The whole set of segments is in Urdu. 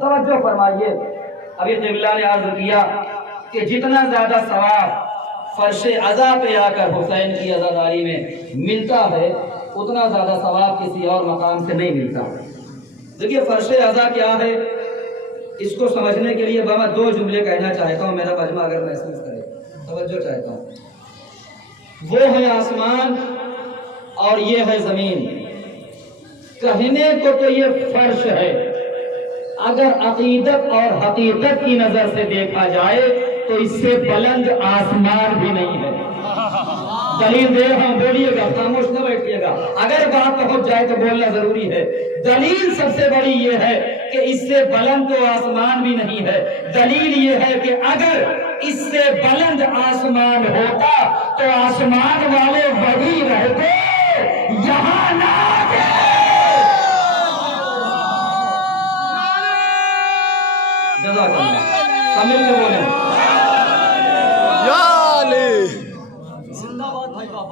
توجہ فرمائیے، ابھی قبلہ نے عرض کیا کہ جتنا زیادہ ثواب فرش عزا پہ آ کر حسین کی عزاداری میں ملتا ہے اتنا زیادہ ثواب کسی اور مقام سے نہیں ملتا۔ دیکھیے فرش عزا کیا ہے، اس کو سمجھنے کے لیے میں 2 جملے کہنا چاہتا ہوں، میرا مجمع اگر محسوس کرے، توجہ چاہتا ہوں۔ وہ ہے آسمان اور یہ ہے زمین۔ کہنے کو تو یہ فرش ہے، اگر عقیدت اور حقیقت کی نظر سے دیکھا جائے تو اس سے بلند آسمان بھی نہیں ہے۔ دلیل دے رہا ہوں، بولیے گا، خاموش نہ بیٹھیے گا، اگر بات پہنچ جائے تو بولنا ضروری ہے۔ دلیل سب سے بڑی یہ ہے کہ اس سے بلند تو آسمان بھی نہیں ہے۔ دلیل یہ ہے کہ اگر اس سے بلند آسمان ہوتا تو آسمان والے وہی رہتے، یہاں نہ آتے۔ جزاک اللہ، سمجھ کے بولیں۔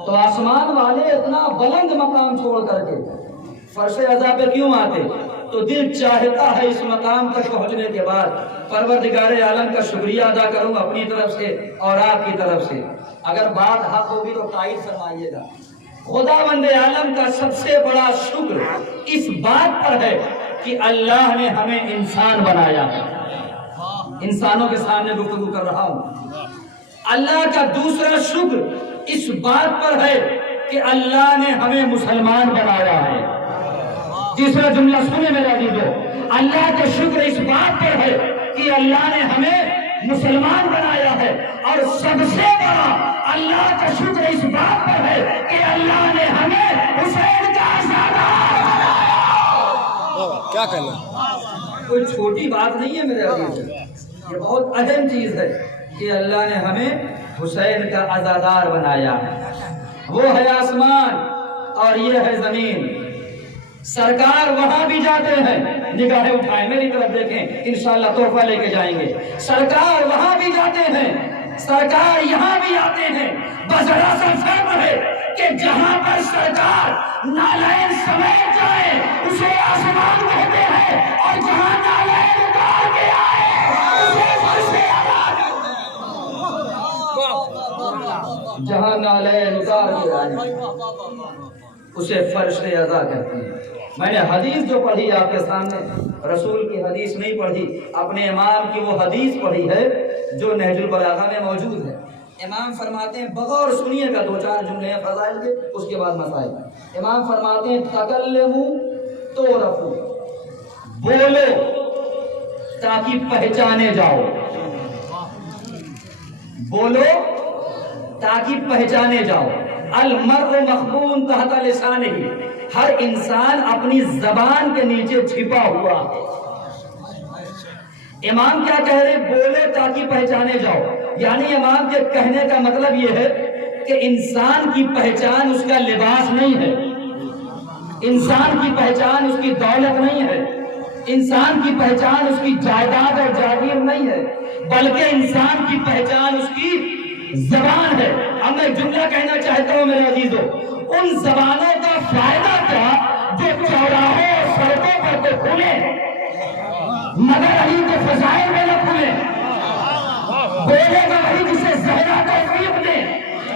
تو آسمان والے اتنا بلند مقام چھوڑ کر کے فرش عزا پہ کیوں آتے؟ تو دل چاہتا ہے اس مقام تک پہنچنے کے بعد پروردگار عالم کا شکریہ ادا کروں اپنی طرف سے اور آپ کی طرف سے۔ اگر بات حق ہوگی تو تائید فرمائیے گا۔ خداوند عالم کا سب سے بڑا شکر اس بات پر ہے کہ اللہ نے ہمیں انسان بنایا ہے۔ انسانوں کے سامنے گفتگو کر رہا ہوں۔ اللہ کا دوسرا شکر اس بات پر ہے کہ اللہ نے ہمیں مسلمان بنایا ہے۔ تیسرا جملہ سنے میرے عزیزو، اللہ کا شکر اس بات پر ہے کہ اللہ نے ہمیں مسلمان بنایا ہے، اور سب سے بڑا اللہ کا شکر اس بات پر ہے کہ اللہ نے ہمیں حسین کا عزادار بنایا۔ کیا کہنا؟ کوئی چھوٹی بات نہیں ہے میرے عزیزو، یہ بہت اہم چیز ہے کہ اللہ نے ہمیں حسین کا عزادار بنایا۔ وہ ہے آسمان اور یہ ہے زمین۔ سرکار وہاں بھی جاتے ہیں، نگاہیں اٹھائیں میری طرف دیکھیں، انشاءاللہ تحفہ لے کے جائیں گے۔ سرکار وہاں بھی جاتے ہیں، سرکار یہاں بھی آتے ہیں۔ بس ذرا سا فرق ہے کہ جہاں پر سرکار نالین سمیت جائے اسے آسمان کہتے ہیں، اور جہاں نالین اتار کے آئے اسے فرش عزا کہتے ہیں۔ جہاں نالین اتار کے آئے اسے فرش عزا کہتے ہیں۔ میں نے حدیث جو پڑھی آپ کے سامنے، رسول کی حدیث نہیں پڑھی، اپنے امام کی وہ حدیث پڑھی ہے جو نہج البلاغہ میں موجود ہے۔ امام فرماتے ہیں، بغور سنیے گا 2-4 جملے ہیں فضائل کے، اس کے بعد مسائل۔ امام فرماتے ہیں تکلموا تعرفوا، بولو تاکہ پہچانے جاؤ، بولو تاکہ پہچانے جاؤ۔ المرء مخبون تحت لسانہ، ہر انسان اپنی زبان کے نیچے چھپا ہوا ہے۔ امام کیا کہہ رہے؟ بولے تاکہ پہچانے جاؤ، یعنی امام کے کہنے کا مطلب یہ ہے کہ انسان کی پہچان اس کا لباس نہیں ہے، انسان کی پہچان اس کی دولت نہیں ہے، انسان کی پہچان اس کی جائیداد اور جاگیر نہیں ہے، بلکہ انسان کی پہچان اس کی زبان ہے۔ اب میں جملہ کہنا چاہتا ہوں میرے عزیزو، ان زبانوں کا فائدہ کیا جو چوراہوں اور سڑکوں پر تو کھلے مگر علی کے فضائل میں نہ کھلے۔ بولے گا وہی جسے زہرا توفیق دے،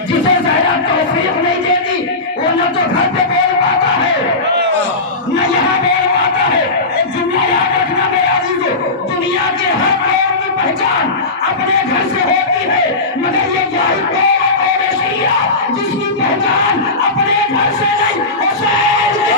جسے زہرا توفیق نہیں دیتی وہ نہ تو گھر پہ بول پاتا ہے نہ یہاں بول پاتا ہے۔ ایک جملہ یاد رکھنا میرے عزیزو، دنیا کے ہر قوم کی پہچان اپنے گھر سے ہوتی ہے، مگر یہ یہی قوم شیعہ جس کی پہچان اپنے گھر سے نہیں حسین سے ہے۔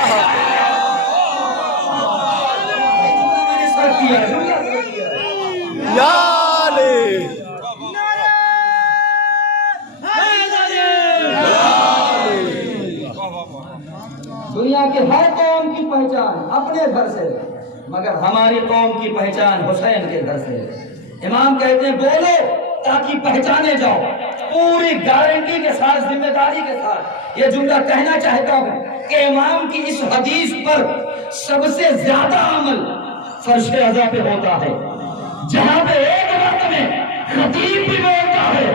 دنیا کے ہر قوم کی پہچان اپنے گھر سے، مگر ہماری قوم کی پہچان حسین کے گھر سے۔ امام کہتے ہیں بولو تاکہ پہچانے جاؤ، پوری گارنٹی کے ساتھ، ذمہ داری کے ساتھ یہ جملہ کہنا چاہتا ہوں کہ امام کی اس حدیث پر سب سے زیادہ عمل فرش عزا پہ ہوتا ہے، جہاں پہ ایک وقت میں خطیب بھی بولتا ہے،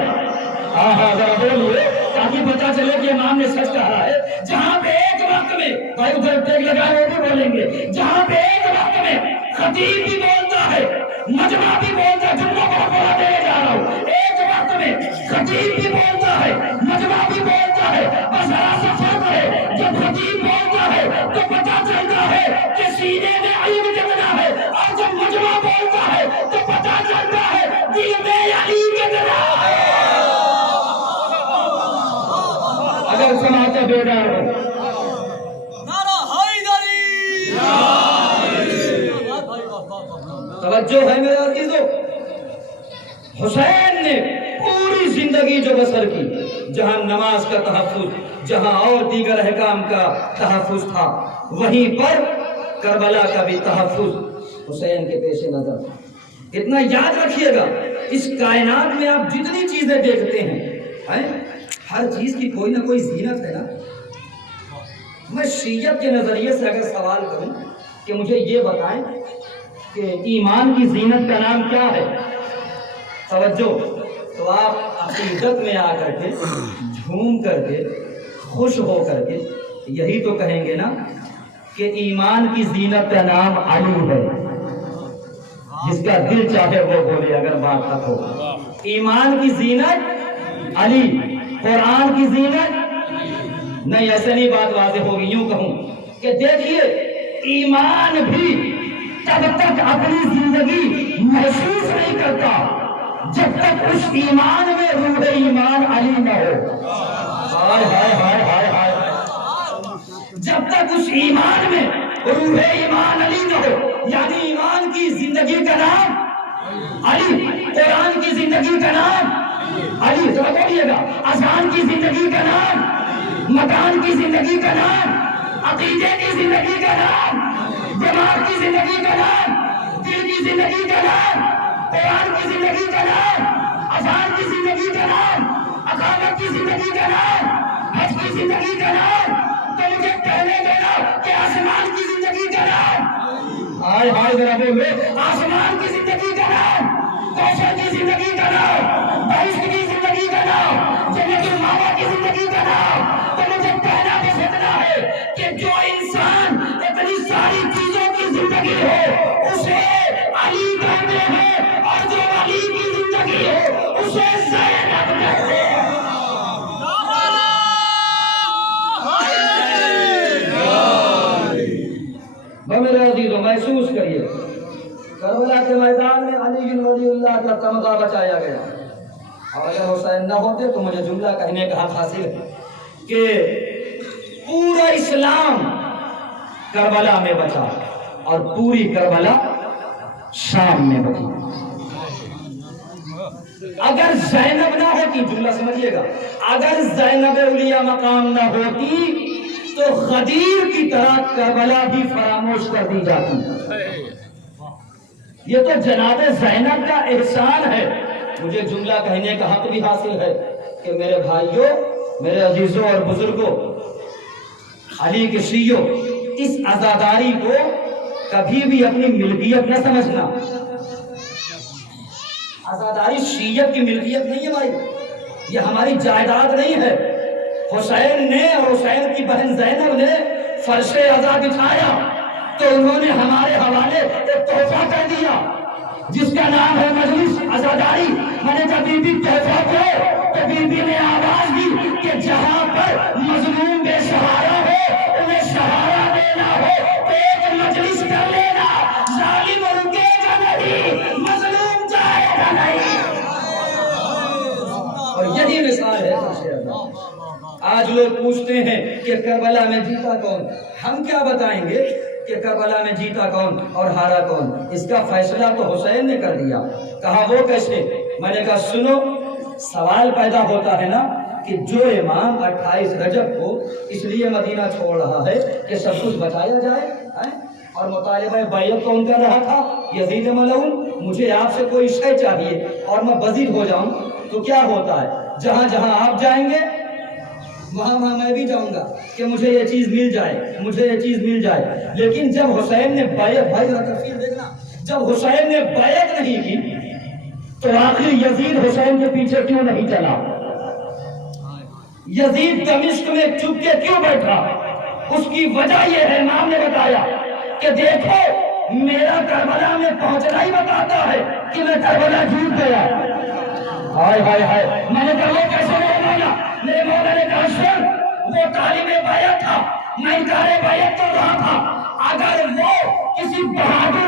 ذرا بولو تاکہ پتہ چلے کہ امام نے سچ کہا ہے، جہاں پہ ایک وقت میں، بھائی ادھر ٹیک لگائے وہ بھی بولیں گے، جہاں پہ ایک وقت میں خطیب بھی بولتا بولتا ہے، مجمع بھی بولتا ہے، جملوں کو پورا دینے جا رہا ہوں، ایک وقت میں خطیب بھی بولتا ہے، مجمع بھی بولتا ہے، بس ذرا سا فرق ہے، جب خطیب بولتا ہے تو پتہ چلتا ہے کہ سینے میں علم کتنا ہے، اور جب مجمع بولتا ہے تو پتہ چلتا ہے دل میں علی کتنا ہے۔ اگر سماعت بیدار ہو، توجہ ہے میرے عزیزو، حسین نے پوری زندگی جو بسر کی، جہاں نماز کا تحفظ، جہاں اور دیگر احکام کا تحفظ تھا، وہیں پر کربلا کا بھی تحفظ حسین کے پیش نظر تھا۔ اتنا یاد رکھیے گا، اس کائنات میں آپ جتنی چیزیں دیکھتے ہیں، ہر چیز کی کوئی نہ کوئی زینت ہے نا۔ میں شیعت کے نظریے سے اگر سوال کروں کہ مجھے یہ بتائیں کہ ایمان کی زینت کا نام کیا ہے، توجہ، تو آپ عقیدت میں آ کر کے جھوم کر کے خوش ہو کر کے یہی تو کہیں گے نا کہ ایمان کی زینت کا نام علی ہے۔ جس کا دل چاہے وہ بولے اگر بات تک ہو۔ ایمان کی زینت علی، قرآن کی زینت نہیں، ایسے نہیں بات واضح ہوگی۔ یوں کہوں کہ دیکھیے، ایمان بھی تب تک اپنی زندگی محسوس نہیں کرتا جب تک اس ایمان میں روح ایمان علی نہ ہو۔ ہائے ہائے ہائے ہائے ہائے، جب تک اس ایمان میں روح ایمان علی نہ ہو، یعنی ایمان کی زندگی کا نام علی، قرآن کی زندگی کا نام علی، ذرا بولیے گا، اذان کی زندگی کا نام، مکان کی زندگی کا نام، عقیدے کی زندگی کا نام، دماغ کی زندگی کا نام، دل کی زندگی کا نام، قرآن کی زندگی کا نام، اذان کی زندگی کا نام، اقامت کی زندگی کا نام، حج کی زندگی کا نام، تو مجھے کہنے دینا کہ آسمان کی زندگی کا نام، ہائے ہائے ذرا بولے، آسمان کی زندگی کا نام، کوثر کی زندگی کا نام، بہشت کی زندگی کا نام، جنت المأویٰ کی زندگی کا نام، تو مجھے کہنا بس اتنا ہے کہ جو انسان اتنی ساری چیزوں کی زندگی ہو اسے علی کہتے ہیں، اور جو علی کی زندگی ہو اسے زینب کہتے ہیں۔ میرے عزیزو، محسوس کریے، کربلا کے میدان میں علی بن ولی اللہ کا تمغہ بچایا گیا، اور اگر حسین نہ ہوتے تو مجھے جملہ کہنے کا حق حاصل ہے کہ پورا اسلام کربلا میں بچا اور پوری کربلا شام میں بچی۔ اگر زینب نہ ہوتی، جملہ سمجھیے گا، اگر زینب اولیاء مقام نہ ہوتی تو غدیر کی طرح کربلا بھی فراموش کر دی جاتی۔ یہ تو جناب زینب کا احسان ہے۔ مجھے جملہ کہنے کا حق بھی حاصل ہے کہ میرے بھائیوں، میرے عزیزوں اور بزرگوں، علی کے شیعوں، اس عزاداری کو کبھی بھی اپنی ملکیت نہ سمجھنا۔ عزاداری شیعت کی ملکیت نہیں ہے بھائی، یہ ہماری جائیداد نہیں ہے۔ حسین نے اور حسین کی بہن زینب نے فرش عزا بچھایا تو انہوں نے ہمارے حوالے ایک تحفہ کر دیا جس کا نام ہے مجلس عزاداری۔ میں نے کہا بی بی تحفہ دو، تو بی بی نے آواز دی کہ جہاں پر مظلوم بے سہارا ہو انہیں سہارا دینا ہو تو ایک مجلس کر لینا، ظالم رکے گا نہیں، مظلوم جائے گا نہیں۔ اور یہی مثال ہے فرش عزا۔ آج لوگ پوچھتے ہیں کہ کربلا میں جیتا کون، ہم کیا بتائیں گے کہ کربلا میں جیتا کون اور ہارا کون؟ اس کا فیصلہ تو حسین نے کر دیا۔ کہا وہ کیسے؟ میں نے کہا سنو، سوال پیدا ہوتا ہے نا کہ جو امام 28 رجب کو اس لیے مدینہ چھوڑ رہا ہے کہ سب کچھ بچایا جائے، اور مطالبہ بیعت کون کر رہا تھا؟ یزید ملعون۔ مجھے آپ سے کوئی شے چاہیے اور میں بزید ہو جاؤں تو کیا ہوتا ہے؟ جہاں جہاں آپ جائیں گے وہاں میں بھی جاؤں گا کہ مجھے یہ چیز مل جائے، مجھے یہ چیز مل جائے۔ لیکن جب حسین نے بیعت، بھائی ذرا تفصیل دیکھنا، جب حسین نے بیعت نہیں کی تو آخر یزید حسین کے پیچھے کیوں نہیں چلا؟ یزید دمشق میں چپ کے کیوں بیٹھا؟ اس کی وجہ یہ ہے، امام نے بتایا کہ دیکھو میرا کربلا میں پہنچنا ہی بتاتا ہے کہ میں کربلا جیت گیا۔ ہائے ہائے ہائے، میں نے کہا وہ کیسے میرے مولا؟ میرے مولا نے کہا سن، وہ طالب بیعت تھا، میں انکار بیعت کر رہا تھا، اگر وہ کسی بہادر